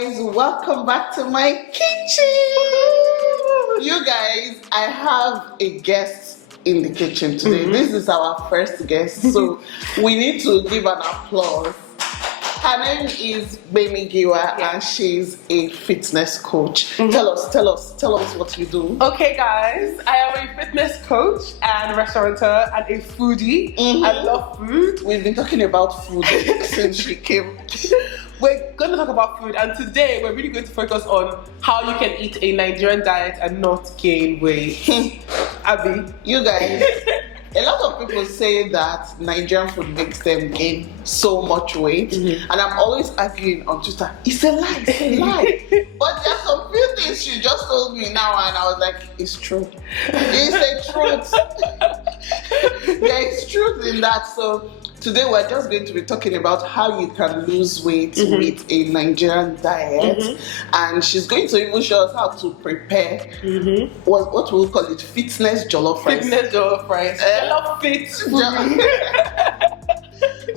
guys, welcome back to my kitchen. You guys, I have a guest in the kitchen today. This is our first guest, so we need to give an applause. Her name is Yemisi and she's a fitness coach. Tell us what you do. Okay guys, I am a fitness coach and restaurateur and a foodie. I love food. We've been talking about food since she came. We're going to talk about food, and today we're really going to focus on how you can eat a Nigerian diet and not gain weight. Abby, you guys, a lot of people say that Nigerian food makes them gain so much weight, and I'm always arguing on Twitter, it's a lie, it's a lie. But there's some few things she just told me now, and I was like, it's true. It's the truth. There is truth in that. So today we're just going to be talking about how you can lose weight with a Nigerian diet, and she's going to even show us how to prepare what we'll call it, fitness jollof rice. Fitness jollof rice. I love fit food.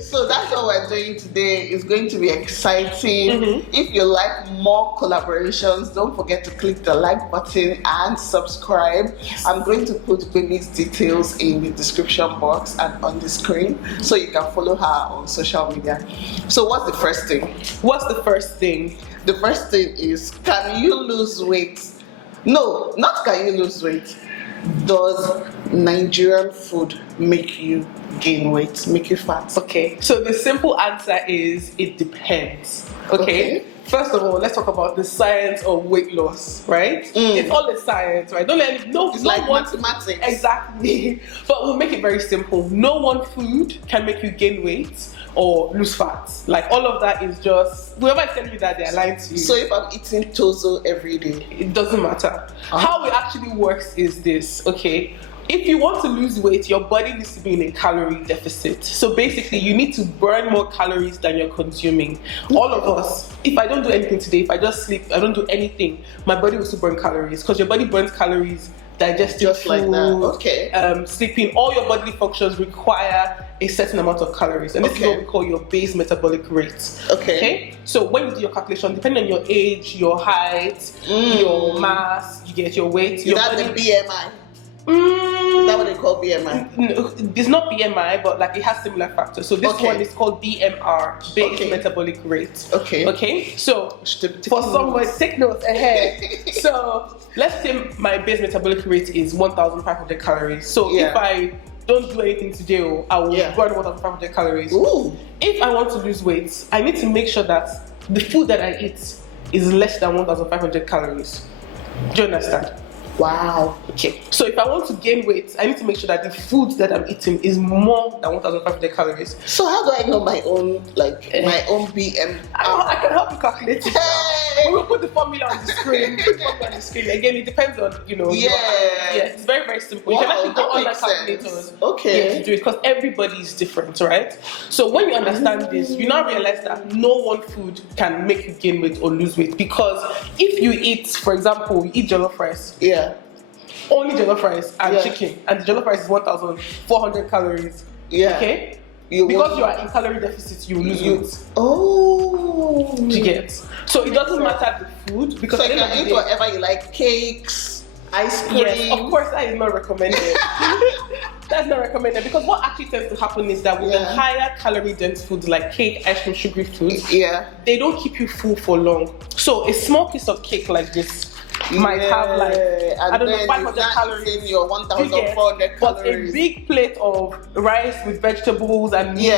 So that's what we're doing today. It's going to be exciting. If you like more collaborations, don't forget to click the like button and subscribe. I'm going to put Baby's details in the description box and on the screen so you can follow her on social media. So what's the first thing? What's the first thing? The first thing is, can you lose weight? No, not can you lose weight. Does Nigerian food make you gain weight, make you fat? Okay, so the simple answer is it depends. Okay? First of all, let's talk about the science of weight loss, right? It's all a science, right? It's like mathematics. Exactly. But we'll make it very simple. No one food can make you gain weight or lose fat. Like, all of that is just, whoever is telling you that, they're lying to you. So if I'm eating tozo every day, it doesn't matter. How it actually works is this, okay? If you want to lose weight, your body needs to be in a calorie deficit. So basically, you need to burn more calories than you're consuming. All of us, if I don't do anything today, if I just sleep, I don't do anything, my body will still burn calories, because your body burns calories digesting just food, like that. Sleeping. All your bodily functions require a certain amount of calories, and this is what we call your base metabolic rate. Okay? So when you do your calculation, depending on your age, your height, your mass, you get your weight. Is that the BMI? Is that what they call BMI? No, it's not BMI, but like it has similar factors. So this one is called BMR, base metabolic rate. Okay. So for someone, take notes ahead. So let's say my base metabolic rate is 1,500 calories. So if I don't do anything today, I will burn 1,500 calories. If I want to lose weight, I need to make sure that the food that I eat is less than 1,500 calories. Do you understand? Wow. Okay. So if I want to gain weight, I need to make sure that the food that I'm eating is more than 1,500 calories. So how do I know my own, my own BM? I can help you calculate it. We will put the formula on the screen. Again, it depends on, it's very, very simple. Wow, you can actually go on calculators to do it, because everybody is different, right? So when you understand this, you now realize that no one food can make you gain weight or lose weight, because if you eat, for example, you eat jollof rice. Only jollof rice and chicken, and the jollof rice is 1,400 calories. Okay? Because you are in calorie deficit, you lose weight. You get? So it doesn't matter the food, because so you can eat whatever you like, cakes, ice cream. Yes, of course, that is not recommended. That's not recommended, because what actually tends to happen is that with the higher calorie dense foods like cake, ice cream, sugary foods, they don't keep you full for long. So a small piece of cake like this might have like, I don't know, 500 calories. Your 1,400 calories. But a big plate of rice with vegetables and meat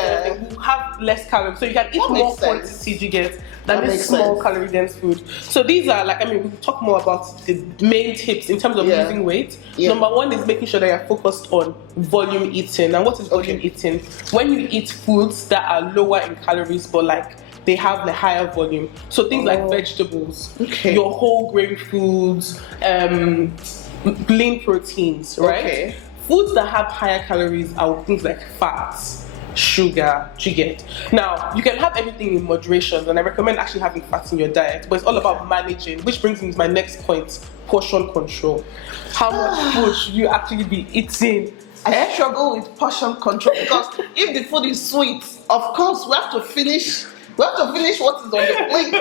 will have less calories. So you can eat more quantity, you get, than this small calorie dense food. So these are we'll talk more about the main tips in terms of losing weight. Number one is making sure that you're focused on volume eating. And what is volume eating? When you eat foods that are lower in calories, but they have the higher volume. So things like vegetables, your whole grain foods, lean proteins, right? Foods that have higher calories are things like fats, sugar, you get. Now, you can have everything in moderation, and I recommend actually having fats in your diet, but it's all about managing, which brings me to my next point, portion control. How much food should you actually be eating? I struggle with portion control, because if the food is sweet, of course we have to finish We have to finish what is on the plate.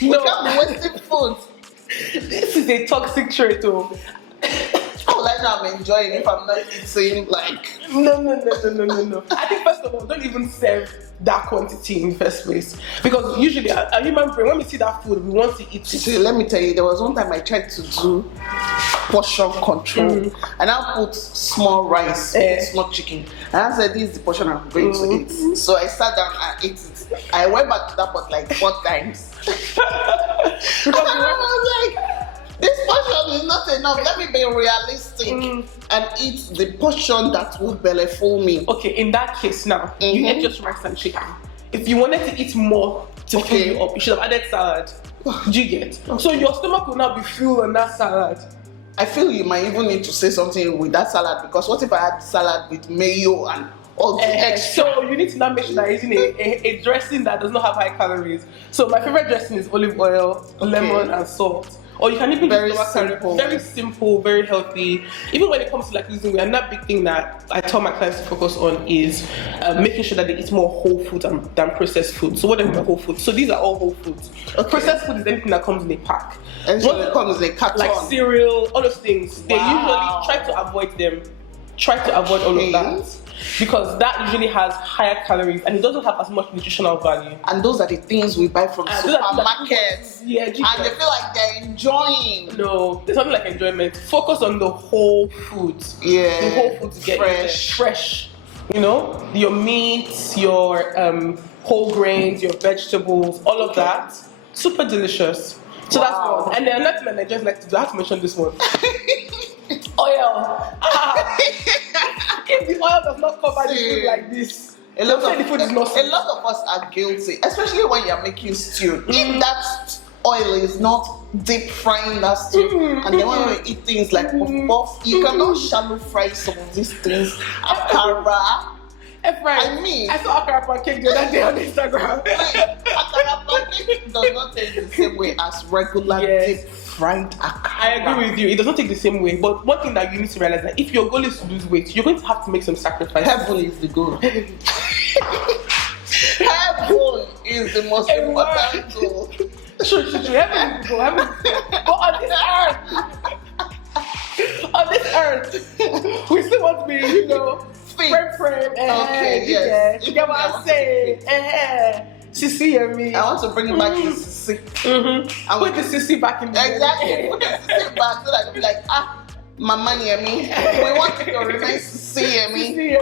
We can't be wasting food. This is a toxic trait, though. How will I know I'm enjoying if I'm not eating like... No. I think first of all, don't even serve that quantity in the first place. Because usually, a human brain, when we see that food, we want to eat it. See, let me tell you, there was one time I tried to do portion control. And I put small rice, small chicken. And I said, this is the portion I'm going to eat. So I sat down and ate it. I went back to that pot like 4 times. And I was like... This portion is not enough. Let me be realistic and eat the portion that will belly full me. Okay, in that case now, you ate just rice and chicken. If you wanted to eat more to fill you up, you should have added salad. Do you get? So your stomach will now be full on that salad. I feel you might even need to say something with that salad, because what if I had salad with mayo and all the extra? So you need to now make sure that you're using a dressing that does not have high calories. So my favorite dressing is olive oil, lemon, and salt. Or you can even very use simple. Very simple, very healthy. Even when it comes to like losing weight, another big thing that I tell my clients to focus on is making sure that they eat more whole food than processed food. So what are whole foods? So these are all whole foods. Okay. Processed food is anything that comes in a pack. And so it comes in a carton. Like cereal, all those things. They usually try to avoid them. Try to avoid all of that. Because that usually has higher calories and it doesn't have as much nutritional value. And those are the things we buy from supermarkets. Yeah, and they feel like they're enjoying. No, there's nothing like enjoyment. Focus on the whole foods. Yeah. The whole foods get fresh. You know, your meats, your whole grains, your vegetables, all of that. Super delicious. So that's one. And then another thing that I just like to do, I have to mention this one. Oil. If the oil does not cover the food like this, a lot of us are guilty, especially when you're making stew. If that oil is not deep frying that stew, and then when you eat things like puff, you cannot shallow fry some of these things. Akara. I saw akara pancake the other day on Instagram. Akara pancake does not taste the same way as regular deep fried akara. I agree with you. It does not take the same way. But one thing that you need to realize that if your goal is to lose weight, you're going to have to make some sacrifices. Heaven is the goal. Heaven is the most important goal. Sure. Heaven is the goal. Heaven is the goal. But on this earth, we still want to be, friend. Okay, yes. You get what I'm saying? SISIYEMMIE. I want to bring it back to Sisi. Put the Sisi back in the Exactly. Put the Sisi back so that it'll be like, Mama Yemi. We want you to remain SISIYEMMIE.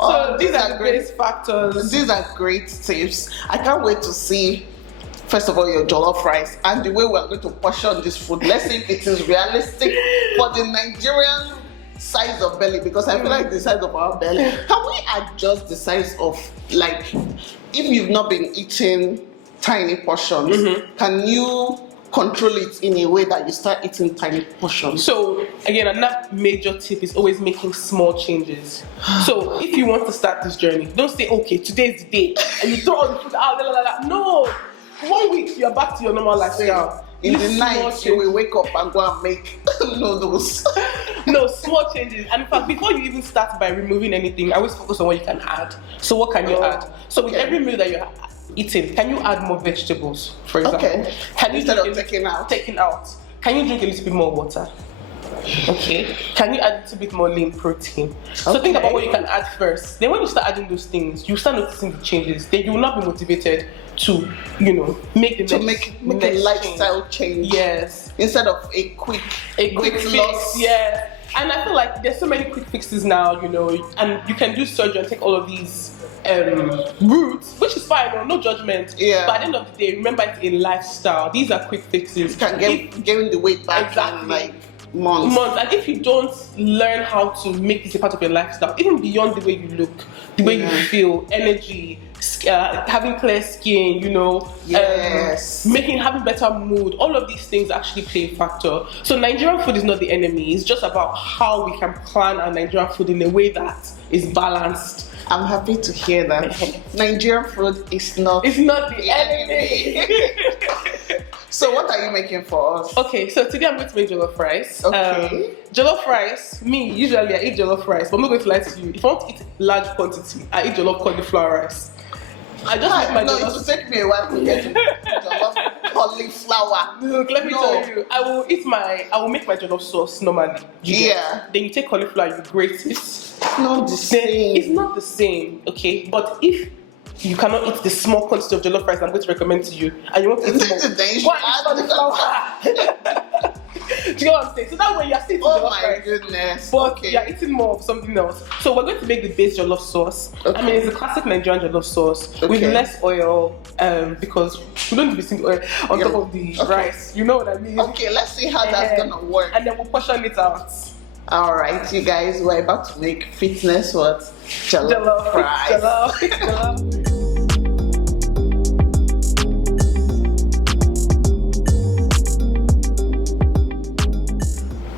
So these are the greatest factors. These are great tips. I can't wait to see, first of all, your jollof rice and the way we're going to portion this food. Let's see if it is realistic for the Nigerian size of belly, because I feel like the size of our belly. Can we adjust the size of, like, if you've not been eating tiny portions, can you control it in a way that you start eating tiny portions? So again, another major tip is always making small changes. So if you want to start this journey, don't say, okay, today's the day, and you throw all the food out. No, 1 week you're back to your normal lifestyle. In the night, you will wake up and go and make noodles. No, small changes. And in fact, before you even start by removing anything, I always focus on what you can add. So what can you add? So with every meal that you're eating, can you add more vegetables, for example? Okay. Can you Instead of taking out. Can you drink a little bit more water? Okay. Can you add a little bit more lean protein? So think about what you can add first. Then when you start adding those things, you start noticing the changes. Then you will not be motivated to, make a lifestyle change. Yes. Instead of a quick fix. loss. Yeah. And I feel like there's so many quick fixes now, and you can do surgery and take all of these routes, which is fine, no judgment. Yeah. But at the end of the day, remember it's a lifestyle. These are quick fixes. You can gain the weight back in like months. And if you don't learn how to make this a part of your lifestyle, even beyond the way you look, the way you feel, energy, having clear skin, having better mood, all of these things actually play a factor. So Nigerian food is not the enemy. It's just about how we can plan our Nigerian food in a way that is balanced. I'm happy to hear that. Nigerian food is not the enemy. So what are you making for us? Okay, so today I'm going to make jollof rice. Okay. Jollof rice, usually I eat jollof rice, but I'm not going to lie to you. If I want to eat large quantity, I eat jollof cauliflower rice. I just make my No, jollof. it will take me a while to get to jollof cauliflower. Look, let me tell you, I will make my jollof sauce normally. Yeah. Then you take cauliflower, you grate it. It's not the same. It's not the same, okay? But if you cannot eat the small quantity of jollof rice I'm going to recommend to you, and you want to eat more, Then you go should and eat add cauliflower. Do you know what I'm saying? So that way you're still eating Oh jollof my rice, goodness. but Okay. you're eating more of something else. So we're going to make the base jollof sauce. Okay. I mean, it's a classic Nigerian jollof sauce with Okay. less oil, because we don't be seeing oil on top of the rice. You know what I mean? Okay, let's see how that's gonna work. And then we'll portion it out. Alright, you guys, we're about to make fitness what? Jollof rice. Jollof.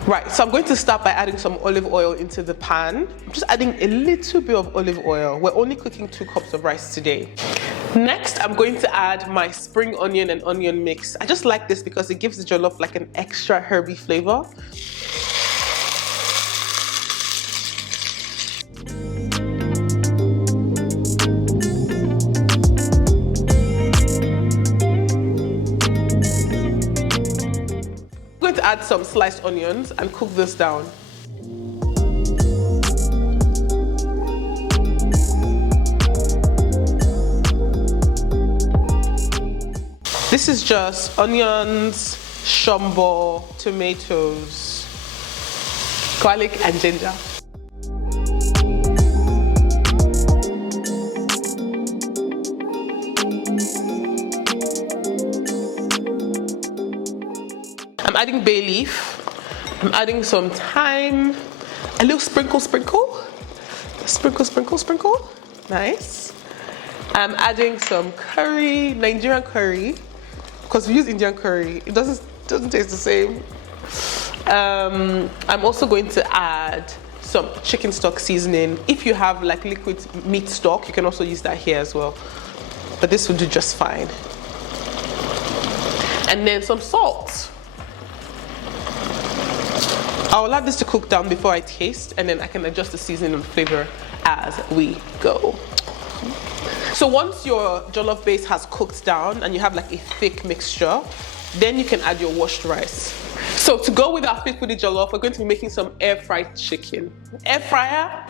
Right, so I'm going to start by adding some olive oil into the pan. I'm just adding a little bit of olive oil. We're only cooking 2 cups of rice today. Next, I'm going to add my spring onion and onion mix. I just like this because it gives the jollof like an extra herby flavor. I'm going to add some sliced onions and cook this down. This is just onions, shombo, tomatoes, garlic and ginger. I'm adding bay leaf. I'm adding some thyme, a little sprinkle. Nice. I'm adding some curry, Nigerian curry, because we use Indian curry. It doesn't taste the same. I'm also going to add some chicken stock seasoning. If you have like liquid meat stock, you can also use that here as well. But this will do just fine. And then some salt. I'll allow this to cook down before I taste, and then I can adjust the seasoning and flavor as we go. So once your jollof base has cooked down and you have like a thick mixture, then you can add your washed rice. So to go with our thick woody jollof, we're going to be making some air fried chicken. Air fryer,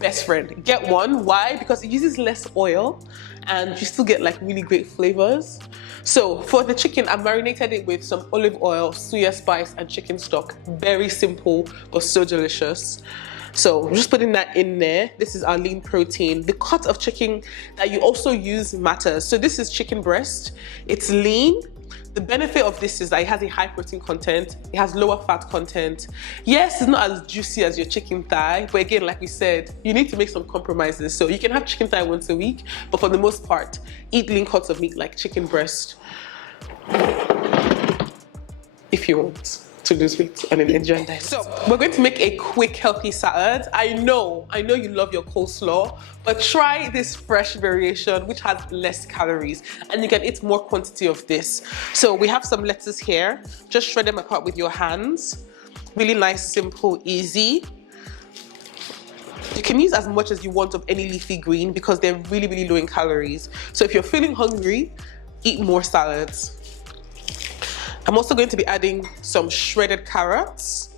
best friend. Get one. Why? Because it uses less oil and you still get like really great flavors. So for the chicken, I marinated it with some olive oil, suya spice, and chicken stock. Very simple, but so delicious. So I'm just putting that in there. This is our lean protein. The cut of chicken that you also use matters. So this is chicken breast. It's lean. The benefit of this is that it has a high protein content. It has lower fat content. Yes, it's not as juicy as your chicken thigh, but again, like we said, you need to make some compromises. So you can have chicken thigh once a week, but for the most part, eat lean cuts of meat like chicken breast if you want to lose weight on an Indian diet. So we're going to make a quick healthy salad. I know you love your coleslaw, but try this fresh variation which has less calories and you can eat more quantity of this. So we have some lettuce here. Just shred them apart with your hands. Really nice, simple, easy. You can use as much as you want of any leafy green because they're really, really low in calories. So if you're feeling hungry, eat more salads. I'm also going to be adding some shredded carrots.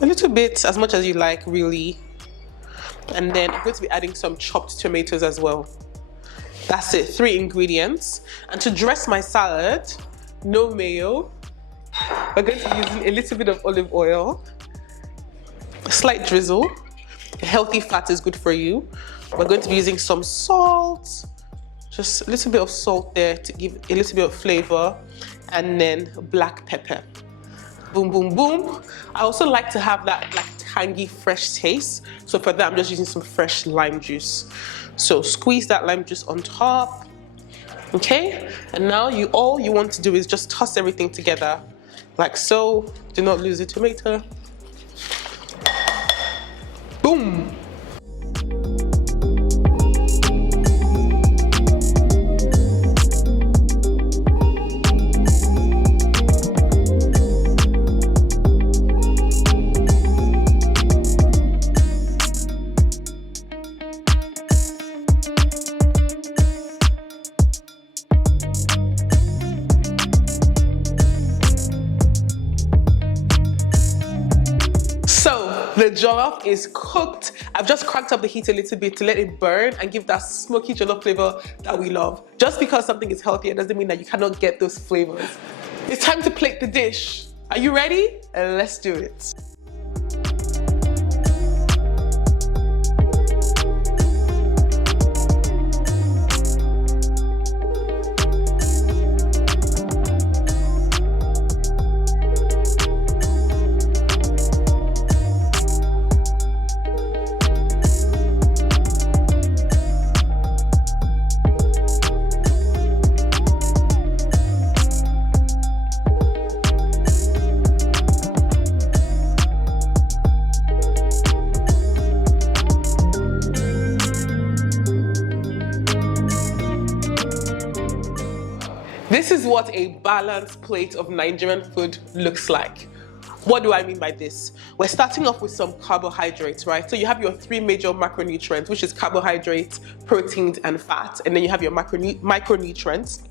A little bit, as much as you like, really. And then I'm going to be adding some chopped tomatoes as well. That's it, 3 ingredients. And to dress my salad, no mayo. We're going to be using a little bit of olive oil, a slight drizzle. A healthy fat is good for you. We're going to be using some salt, just a little bit of salt there to give a little bit of flavor, and then black pepper. Boom, boom, boom. I also like to have that like tangy, fresh taste. So for that, I'm just using some fresh lime juice. So squeeze that lime juice on top. Okay, and now all you want to do is just toss everything together like so. Do not lose the tomato. Boom. The jollof is cooked. I've just cranked up the heat a little bit to let it burn and give that smoky jollof flavor that we love. Just because something is healthier doesn't mean that you cannot get those flavors. It's time to plate the dish. Are you ready? Let's do it. This is what a balanced plate of Nigerian food looks like. What do I mean by this? We're starting off with some carbohydrates, right? So you have your three major macronutrients, which is carbohydrates, proteins, and fat. And then you have your micronutrients.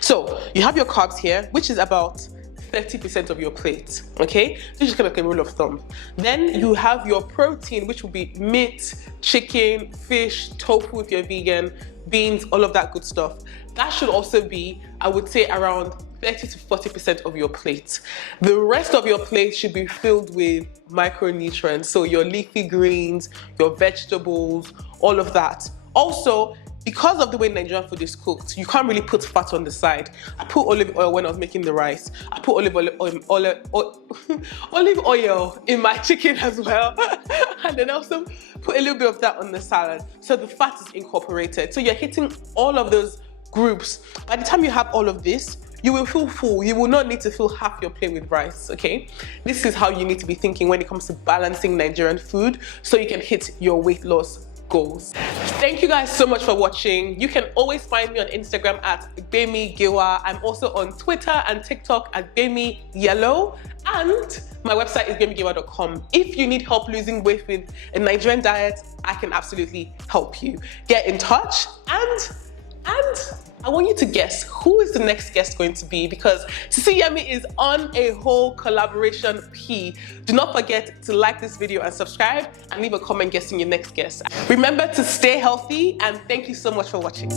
So you have your carbs here, which is about 30% of your plate, okay? So just kind of like a rule of thumb. Then you have your protein, which will be meat, chicken, fish, tofu if you're vegan, beans, all of that good stuff. That should also be, I would say, around 30 to 40% of your plate. The rest of your plate should be filled with micronutrients, so your leafy greens, your vegetables, all of that. Also, because of the way Nigerian food is cooked, you can't really put fat on the side. I put olive oil when I was making the rice. I put olive oil in my chicken as well. And then also put a little bit of that on the salad. So the fat is incorporated. So you're hitting all of those groups. By the time you have all of this, you will feel full. You will not need to fill half your plate with rice, okay? This is how you need to be thinking when it comes to balancing Nigerian food so you can hit your weight loss goals. Thank you guys so much for watching. You can always find me on Instagram at BemiGiwa. I'm also on Twitter and TikTok at BemiYellow. And my website is bemigiwa.com. If you need help losing weight with a Nigerian diet, I can absolutely help you. Get in touch and I want you to guess who is the next guest going to be, because SISIYEMMIE is on a whole collaboration P. Do not forget to like this video and subscribe and leave a comment guessing your next guest. Remember to stay healthy and thank you so much for watching.